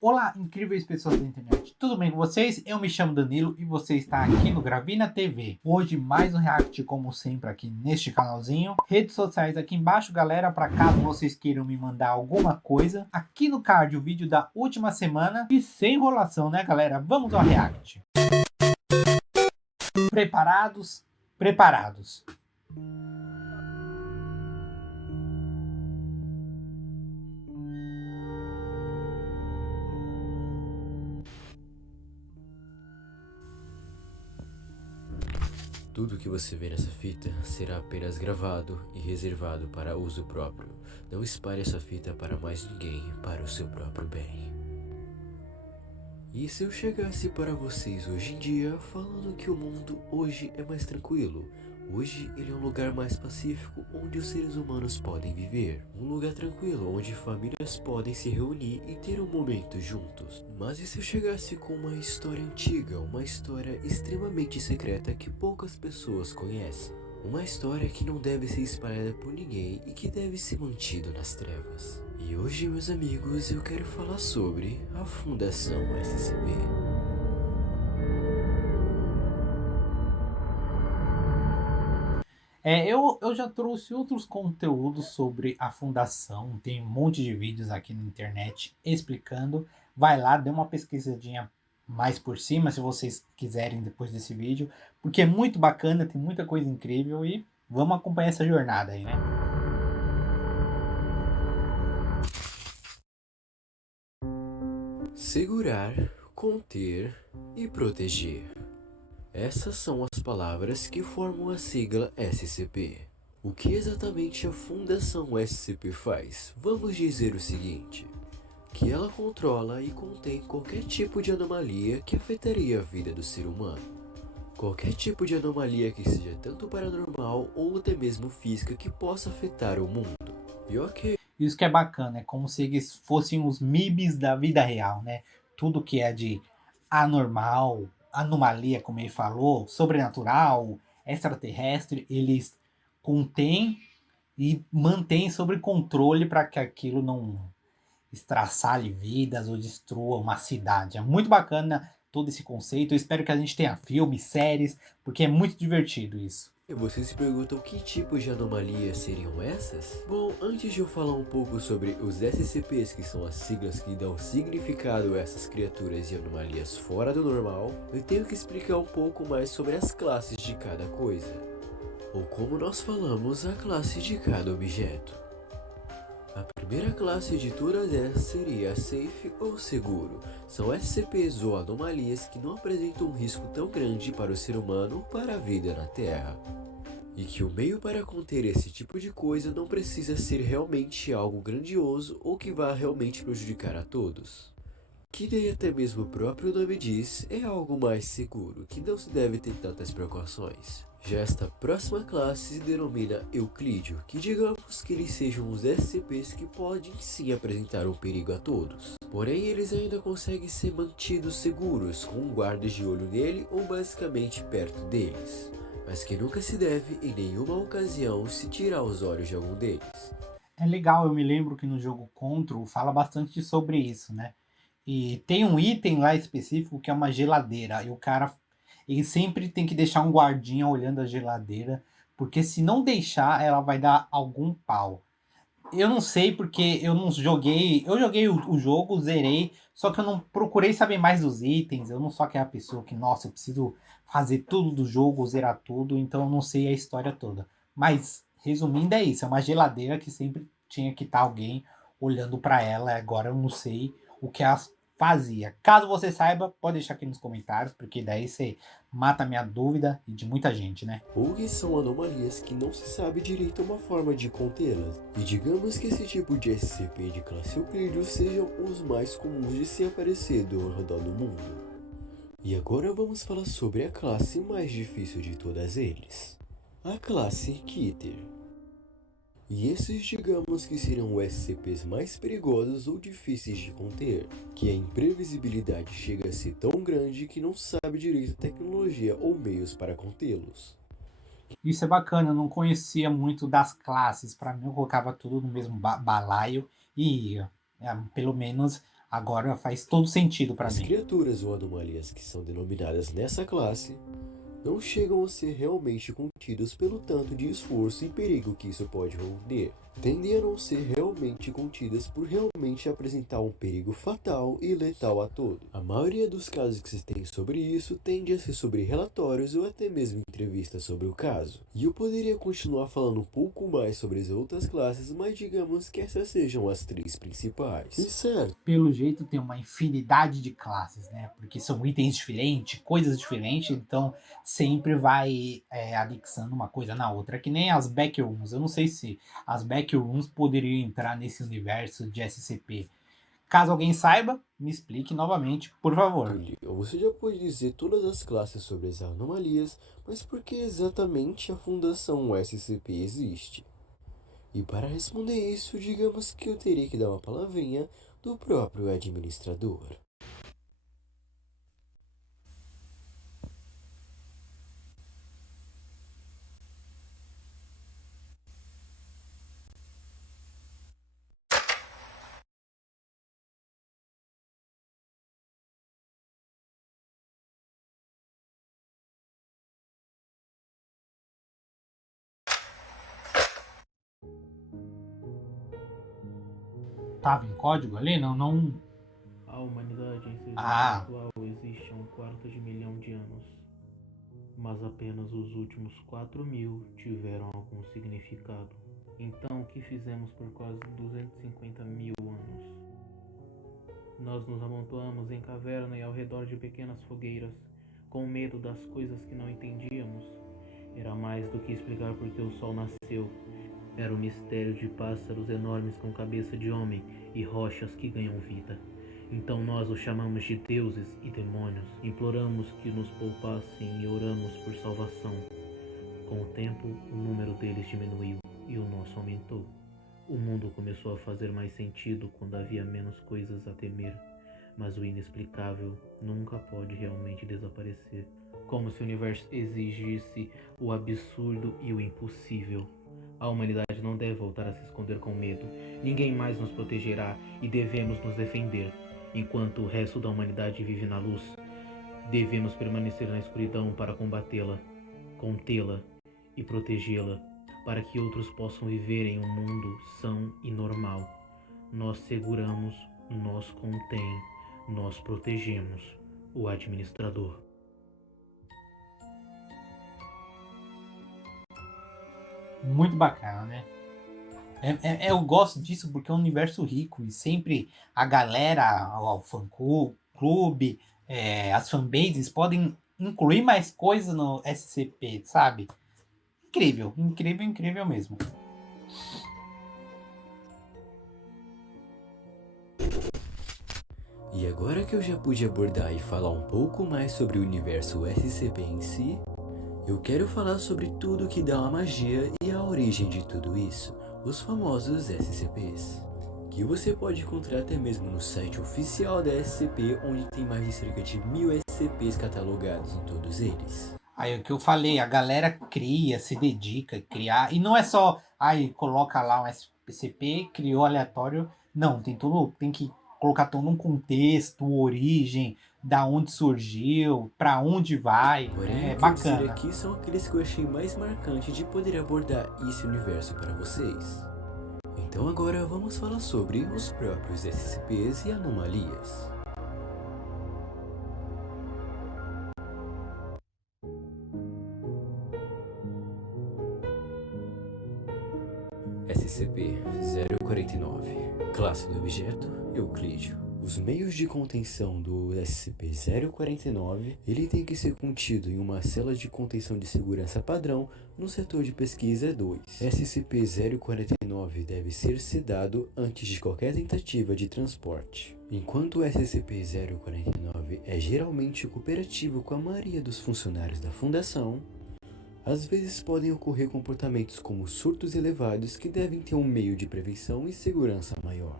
Olá, incríveis pessoas da internet. Tudo bem com vocês? Eu me chamo Danilo e você está aqui no Gravina TV. Hoje mais um react como sempre aqui neste canalzinho. Redes sociais aqui embaixo, galera, para caso vocês queiram me mandar alguma coisa. Aqui no card o vídeo da última semana e sem enrolação, né, galera? Vamos ao react. Preparados? Preparados. Tudo que você vê nessa fita será apenas gravado e reservado para uso próprio. Não espalhe essa fita para mais ninguém, para o seu próprio bem. E se eu chegasse para vocês hoje em dia falando que o mundo hoje é mais tranquilo? Hoje ele é um lugar mais pacífico onde os seres humanos podem viver. Um lugar tranquilo onde famílias podem se reunir e ter um momento juntos. Mas e se eu chegasse com uma história antiga, uma história extremamente secreta que poucas pessoas conhecem? Uma história que não deve ser espalhada por ninguém e que deve ser mantida nas trevas. E hoje, meus amigos, eu quero falar sobre a Fundação SCP. Eu já trouxe outros conteúdos sobre a fundação, tem um monte de vídeos aqui na internet explicando. Vai lá, dê uma pesquisadinha mais por cima se vocês quiserem depois desse vídeo, porque é muito bacana, tem muita coisa incrível e vamos acompanhar essa jornada aí, né? Segurar, conter e proteger. Essas são as palavras que formam a sigla SCP. O que exatamente a Fundação SCP faz? Vamos dizer o seguinte: que ela controla e contém qualquer tipo de anomalia que afetaria a vida do ser humano. Qualquer tipo de anomalia que seja tanto paranormal ou até mesmo física que possa afetar o mundo. E ok. Isso que é bacana, é como se eles fossem os MIBs da vida real, né? Tudo que é de anormal, anomalia, como ele falou, sobrenatural, extraterrestre, eles contêm e mantêm sob controle para que aquilo não estraçalhe vidas ou destrua uma cidade. É muito bacana todo esse conceito. Eu espero que a gente tenha filmes, séries, porque é muito divertido isso. E vocês se perguntam que tipos de anomalias seriam essas? Bom, antes de eu falar um pouco sobre os SCPs, que são as siglas que dão significado a essas criaturas e anomalias fora do normal, eu tenho que explicar um pouco mais sobre as classes de cada coisa. Ou como nós falamos, a classe de cada objeto. A primeira classe de todas essas seria a Safe ou Seguro. São SCPs ou anomalias que não apresentam um risco tão grande para o ser humano ou para a vida na Terra. E que o meio para conter esse tipo de coisa não precisa ser realmente algo grandioso ou que vá realmente prejudicar a todos. Que nem até mesmo o próprio nome diz, é algo mais seguro, que não se deve ter tantas precauções. Já esta próxima classe se denomina Euclídeo, que digamos que eles sejam os SCPs que podem sim apresentar um perigo a todos. Porém, eles ainda conseguem ser mantidos seguros, com um guarda de olho nele ou basicamente perto deles. Mas que nunca se deve, em nenhuma ocasião, se tirar os olhos de algum deles. É legal, eu me lembro que no jogo Control fala bastante sobre isso, né? E tem um item lá específico que é uma geladeira. E o cara, ele sempre tem que deixar um guardinha olhando a geladeira, porque se não deixar, ela vai dar algum pau. Eu não sei porque eu não joguei. Eu joguei o jogo, zerei, só que eu não procurei saber mais dos itens. Eu não sou aquela pessoa que, nossa, eu preciso fazer tudo do jogo, zerar tudo, então eu não sei a história toda. Mas, resumindo, é isso: é uma geladeira que sempre tinha que estar alguém olhando para ela. Agora eu não sei o que ela fazia. Caso você saiba, pode deixar aqui nos comentários, porque daí você mata a minha dúvida e de muita gente, né? Ou que são anomalias que não se sabe direito uma forma de contê-las. E digamos que esse tipo de SCP de classe Euclídeo sejam os mais comuns de se aparecer ao redor do mundo. E agora vamos falar sobre a classe mais difícil de todas eles. A classe Keter. E esses digamos que serão os SCPs mais perigosos ou difíceis de conter, que a imprevisibilidade chega a ser tão grande que não sabe direito a tecnologia ou meios para contê-los. Isso é bacana, eu não conhecia muito das classes. Para mim, eu colocava tudo no mesmo balaio e ia. Pelo menos Agora faz todo sentido pra As mim. criaturas ou anomalias que são denominadas nessa classe não chegam a ser realmente contidas pelo tanto de esforço e perigo que isso pode render. Tendem a não ser realmente contidas por realmente apresentar um perigo fatal e letal a todo. A maioria dos casos que se tem sobre isso tende a ser sobre relatórios ou até mesmo entrevistas sobre o caso. E eu poderia continuar falando um pouco mais sobre as outras classes, mas digamos que essas sejam as 3 principais. E certo, Pelo jeito tem uma infinidade de classes, né? Porque são itens diferentes, coisas diferentes, então sempre vai anexando uma coisa na outra. Que nem as backrooms. Eu não sei se as backrooms poderiam entrar nesse universo de SCP. Caso alguém saiba, me explique novamente, por favor. Você já pode dizer todas as classes sobre as anomalias, mas por que exatamente a Fundação SCP existe? E para responder isso, digamos que eu teria que dar uma palavrinha do próprio administrador. Tava em código ali? Não, não. A humanidade em seu estado Ah, atual existe há 1/4 de milhão de anos, mas apenas os últimos 4.000 tiveram algum significado. Então, o que fizemos por quase 250.000 anos? Nós nos amontoamos em caverna e ao redor de pequenas fogueiras, com medo das coisas que não entendíamos. Era mais do que explicar por que o sol nasceu. Era o mistério de pássaros enormes com cabeça de homem e rochas que ganham vida. Então nós os chamamos de deuses e demônios, imploramos que nos poupassem e oramos por salvação. Com o tempo, o número deles diminuiu e o nosso aumentou. O mundo começou a fazer mais sentido quando havia menos coisas a temer, mas o inexplicável nunca pode realmente desaparecer. Como se o universo exigisse o absurdo e o impossível. A humanidade não deve voltar a se esconder com medo. Ninguém mais nos protegerá e devemos nos defender. Enquanto o resto da humanidade vive na luz, devemos permanecer na escuridão para combatê-la, contê-la e protegê-la, para que outros possam viver em um mundo são e normal. Nós seguramos, nós contém, nós protegemos o administrador. muito bacana, né? Eu gosto disso porque é um universo rico e sempre a galera, o fã-clube, as fanbases podem incluir mais coisas no SCP, sabe? Incrível, incrível, incrível mesmo. E agora que eu já pude abordar e falar um pouco mais sobre o universo SCP em si, eu quero falar sobre tudo que dá uma magia e a origem de tudo isso, os famosos SCPs. Que você pode encontrar até mesmo no site oficial da SCP, onde tem mais de cerca de 1000 SCPs catalogados em todos eles. Aí o que eu falei, a galera cria, se dedica a criar, e não é só, aí coloca lá um SCP, criou aleatório, não, tem que colocar todo um contexto, origem, da onde surgiu, pra onde vai, Porém, é o que eu dizer bacana. aqui são aqueles que eu achei mais marcantes de poder abordar esse universo para vocês. Então agora vamos falar sobre os próprios SCPs e anomalias. SCP-049, classe do objeto Euclídeo. Os meios de contenção do SCP-049, ele tem que ser contido em uma cela de contenção de segurança padrão no setor de pesquisa 2. SCP-049 deve ser sedado antes de qualquer tentativa de transporte. Enquanto o SCP-049 é geralmente cooperativo com a maioria dos funcionários da Fundação, às vezes podem ocorrer comportamentos como surtos elevados que devem ter um meio de prevenção e segurança maior.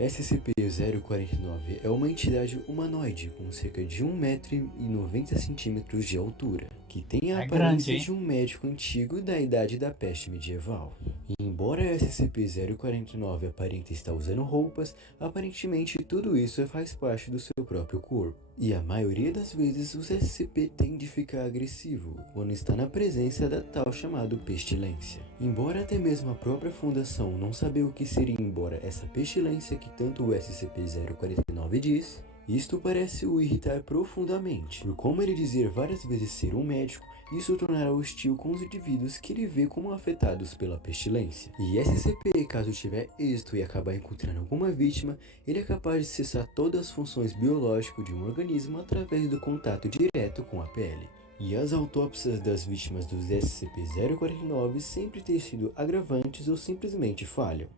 SCP-049 é uma entidade humanoide com cerca de 1,90 m de altura, que tem a É aparência grande, hein? de um médico antigo da idade da peste medieval. E embora SCP-049 aparente estar usando roupas, aparentemente tudo isso faz parte do seu próprio corpo. E a maioria das vezes os SCP tende a ficar agressivo quando está na presença da tal chamada pestilência. Embora até mesmo a própria fundação não saber o que seria embora essa pestilência que tanto o SCP-049 diz, isto parece o irritar profundamente, por como ele dizer várias vezes ser um médico, isso o tornará hostil com os indivíduos que ele vê como afetados pela pestilência. E SCP, caso tiver êxito e acabar encontrando alguma vítima, ele é capaz de cessar todas as funções biológicas de um organismo através do contato direto com a pele. E as autópsias das vítimas dos SCP-049 sempre têm sido agravantes ou simplesmente falham.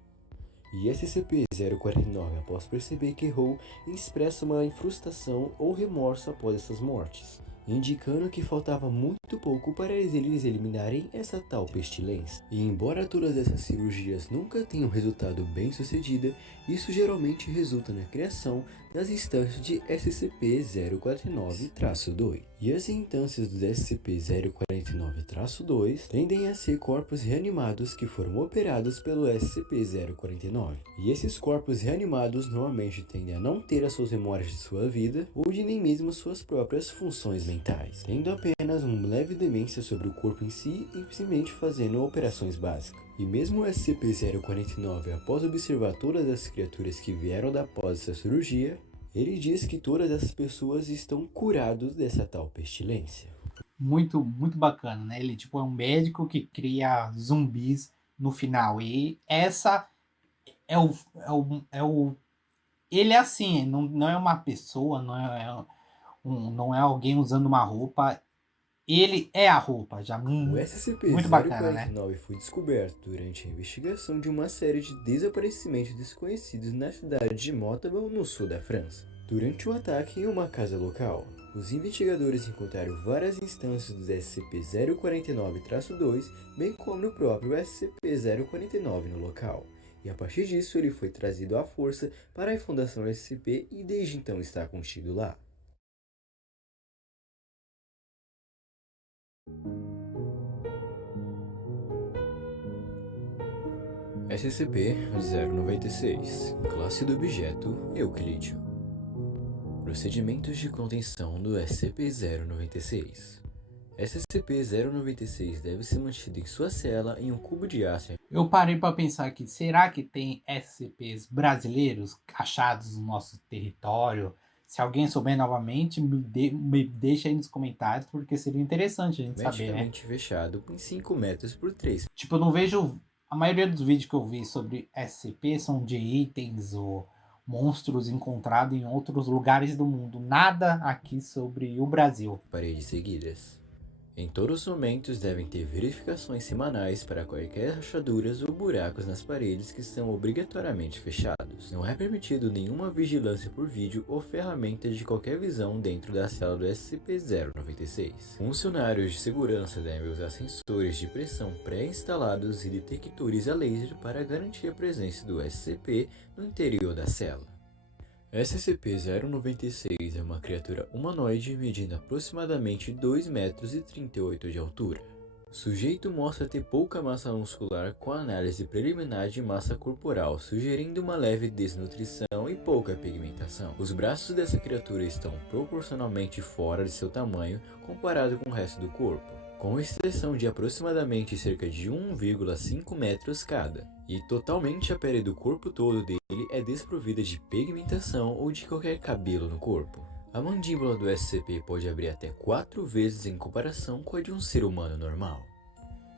E SCP-049, após perceber que errou, expressa uma frustração ou remorso após essas mortes, indicando que faltava muito pouco para eles eliminarem essa tal pestilência. E embora todas essas cirurgias nunca tenham resultado bem sucedida, isso geralmente resulta na criação das instâncias de SCP-049-2. E as instâncias do SCP-049-2 tendem a ser corpos reanimados que foram operados pelo SCP-049. E esses corpos reanimados normalmente tendem a não ter as suas memórias de sua vida ou de nem mesmo suas próprias funções mentais, tendo apenas uma leve demência sobre o corpo em si e simplesmente fazendo operações básicas. E mesmo o SCP-049, após observar todas as criaturas que vieram após essa cirurgia, ele diz que todas essas pessoas estão curadas dessa tal pestilência. Muito, muito bacana, né? Ele tipo é um médico que cria zumbis no final. E essa ele é assim, não é uma pessoa, não é alguém usando uma roupa. Ele é a roupa, já O muito bacana, né? SCP-049 foi descoberto durante a investigação de uma série de desaparecimentos desconhecidos na cidade de Montauban, no sul da França. Durante um ataque em uma casa local, os investigadores encontraram várias instâncias do SCP-049-2, bem como o próprio SCP-049 no local. E a partir disso ele foi trazido à força para a Fundação SCP e desde então está contido lá. SCP-096, classe do objeto Euclídeo. Procedimentos de contenção do SCP-096. SCP-096 deve ser mantido em sua cela em um cubo de aço. Eu parei para pensar aqui, será que tem SCPs brasileiros achados no nosso território? Se alguém souber novamente, me deixa aí nos comentários, porque seria interessante a gente saber, né? Hermeticamente fechado em 5 metros por 3. Tipo, eu não vejo. A maioria dos vídeos que eu vi sobre SCP são de itens ou monstros encontrados em outros lugares do mundo. Nada aqui sobre o Brasil. Paredes seguidas. Em todos os momentos devem ter verificações semanais para quaisquer rachaduras ou buracos nas paredes que são obrigatoriamente fechados. Não é permitido nenhuma vigilância por vídeo ou ferramentas de qualquer visão dentro da cela do SCP-096. Funcionários de segurança devem usar sensores de pressão pré-instalados e detectores a laser para garantir a presença do SCP no interior da cela. SCP-096 é uma criatura humanoide medindo aproximadamente 2,38 metros de altura. O sujeito mostra ter pouca massa muscular com análise preliminar de massa corporal, sugerindo uma leve desnutrição e pouca pigmentação. Os braços dessa criatura estão proporcionalmente fora de seu tamanho comparado com o resto do corpo, com extensão de aproximadamente cerca de 1,5 metros cada, e totalmente a pele do corpo todo dele é desprovida de pigmentação ou de qualquer cabelo no corpo. A mandíbula do SCP pode abrir até 4 vezes em comparação com a de um ser humano normal.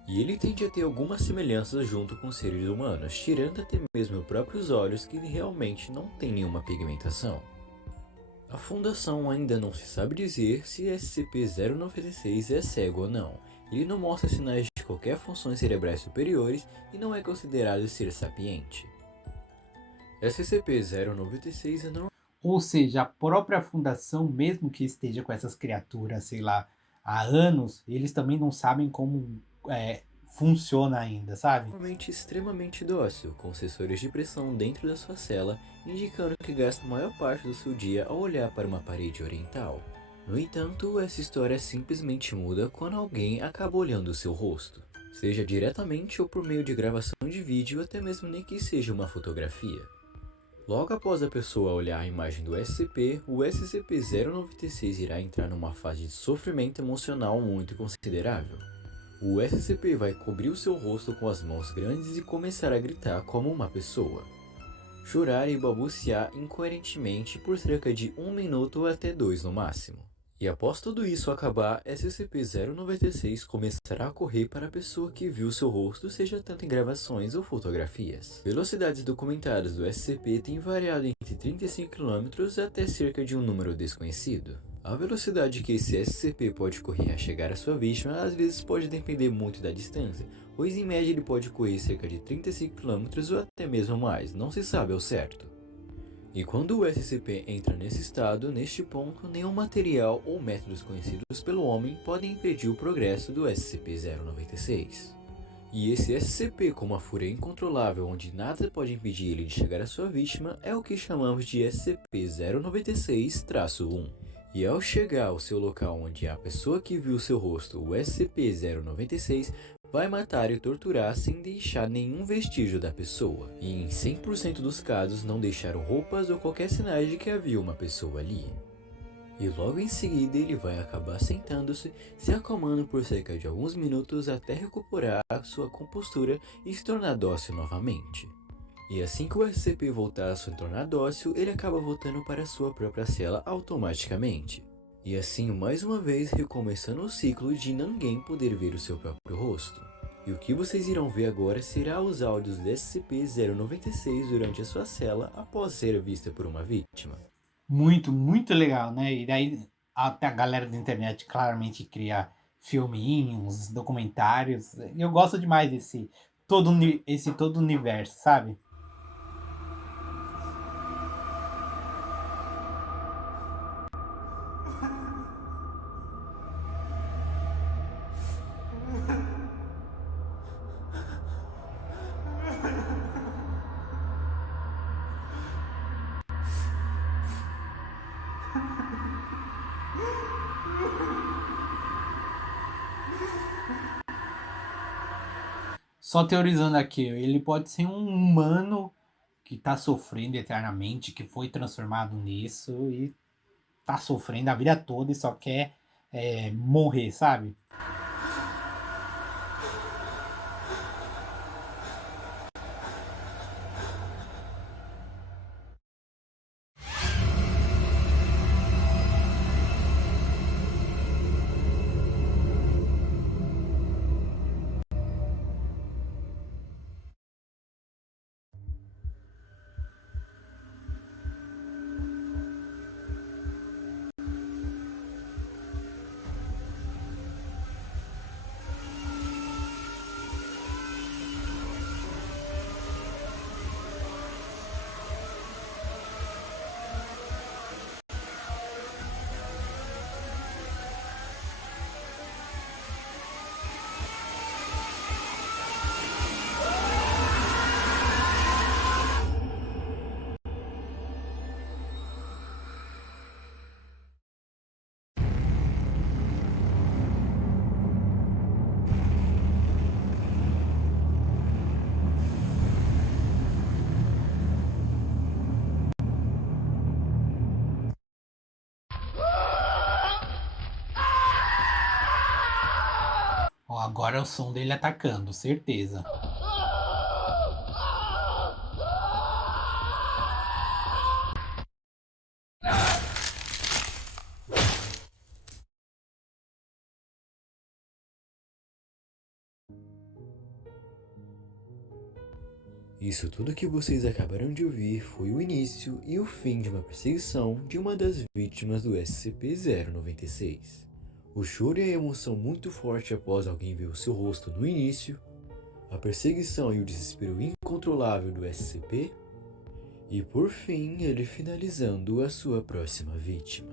E ele tende a ter algumas semelhanças junto com seres humanos, tirando até mesmo os próprios olhos que realmente não têm nenhuma pigmentação. A Fundação ainda não se sabe dizer se SCP-096 é cego ou não. Ele não mostra sinais de qualquer funções cerebrais superiores e não é considerado ser sapiente. SCP-096 é normal. Ou seja, a própria fundação, mesmo que esteja com essas criaturas, sei lá, há anos, eles também não sabem como funciona ainda, sabe? Normalmente extremamente dócil, com sensores de pressão dentro da sua cela, indicando que gasta a maior parte do seu dia ao olhar para uma parede oriental. No entanto, essa história simplesmente muda quando alguém acaba olhando o seu rosto, seja diretamente ou por meio de gravação de vídeo, até mesmo nem que seja uma fotografia. Logo após a pessoa olhar a imagem do SCP, o SCP-096 irá entrar numa fase de sofrimento emocional muito considerável. O SCP vai cobrir o seu rosto com as mãos grandes e começar a gritar como uma pessoa. Chorar e balbuciar incoerentemente por cerca de 1 minuto até 2 no máximo. E após tudo isso acabar, SCP-096 começará a correr para a pessoa que viu seu rosto, seja tanto em gravações ou fotografias. Velocidades documentadas do SCP têm variado entre 35 km até cerca de um número desconhecido. A velocidade que esse SCP pode correr a chegar à sua vítima às vezes pode depender muito da distância, pois em média ele pode correr cerca de 35 km ou até mesmo mais, não se sabe ao certo. E quando o SCP entra nesse estado, neste ponto, nenhum material ou métodos conhecidos pelo homem podem impedir o progresso do SCP-096. E esse SCP com uma fúria incontrolável onde nada pode impedir ele de chegar à sua vítima é o que chamamos de SCP-096-1. E ao chegar ao seu local onde há a pessoa que viu seu rosto, o SCP-096 vai matar e torturar sem deixar nenhum vestígio da pessoa, e em 100% dos casos não deixaram roupas ou qualquer sinais de que havia uma pessoa ali. E logo em seguida ele vai acabar sentando-se, se acalmando por cerca de alguns minutos até recuperar sua compostura e se tornar dócil novamente. E assim que o SCP voltar a se tornar dócil, ele acaba voltando para sua própria cela automaticamente. E assim, mais uma vez, recomeçando o ciclo de ninguém poder ver o seu próprio rosto. E o que vocês irão ver agora será os áudios do SCP-096 durante a sua cela após ser vista por uma vítima. Muito, muito legal, né? E daí até a galera da internet claramente cria filminhos, documentários. E eu gosto demais esse todo universo, sabe? Só teorizando aqui, ele pode ser um humano que tá sofrendo eternamente, que foi transformado nisso e tá sofrendo a vida toda e só quer morrer, sabe? Ó, agora é o som dele atacando, certeza. Isso tudo que vocês acabaram de ouvir foi o início e o fim de uma perseguição de uma das vítimas do SCP-096. O choro e a emoção muito forte após alguém ver o seu rosto no início, a perseguição e o desespero incontrolável do SCP, e por fim ele finalizando a sua próxima vítima.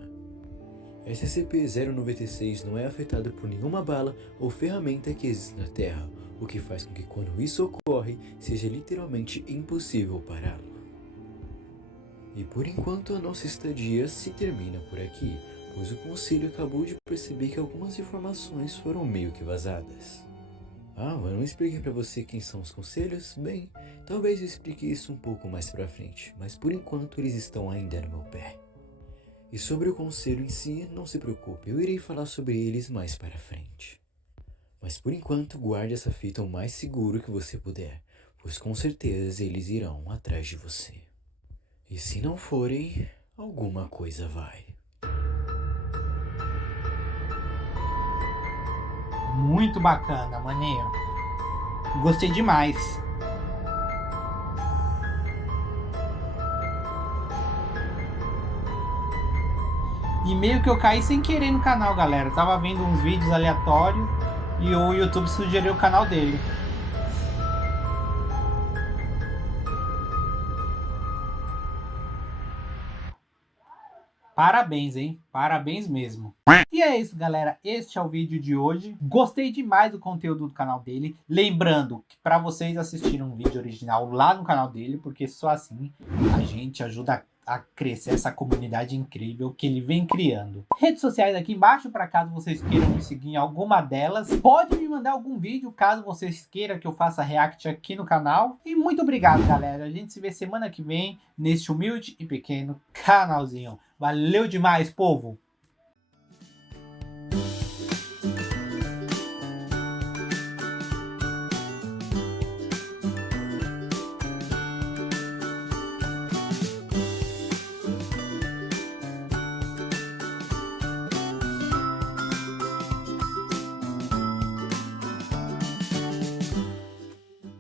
SCP-096 não é afetado por nenhuma bala ou ferramenta que existe na Terra, o que faz com que quando isso ocorre, seja literalmente impossível pará-lo. E por enquanto a nossa estadia se termina por aqui, pois o conselho acabou de perceber que algumas informações foram meio que vazadas. Ah, eu não expliquei pra você quem são os conselhos? Bem, talvez eu explique isso um pouco mais pra frente, mas por enquanto eles estão ainda no meu pé. E sobre o conselho em si, não se preocupe, eu irei falar sobre eles mais para frente. Mas por enquanto, guarde essa fita o mais seguro que você puder, pois com certeza eles irão atrás de você. E se não forem, alguma coisa vai. Muito bacana, maninho. Gostei demais. E meio que eu caí sem querer no canal, galera. Eu tava vendo uns vídeos aleatórios e o YouTube sugeriu o canal dele. Parabéns, hein? Parabéns mesmo. E é isso, galera. Este é o vídeo de hoje. Gostei demais do conteúdo do canal dele. Lembrando que para vocês assistirem um vídeo original lá no canal dele, porque só assim a gente ajuda a crescer essa comunidade incrível que ele vem criando. Redes sociais aqui embaixo para caso vocês queiram me seguir em alguma delas. Pode me mandar algum vídeo caso vocês queiram que eu faça react aqui no canal. E muito obrigado, galera. A gente se vê semana que vem neste humilde e pequeno canalzinho. Valeu demais, povo!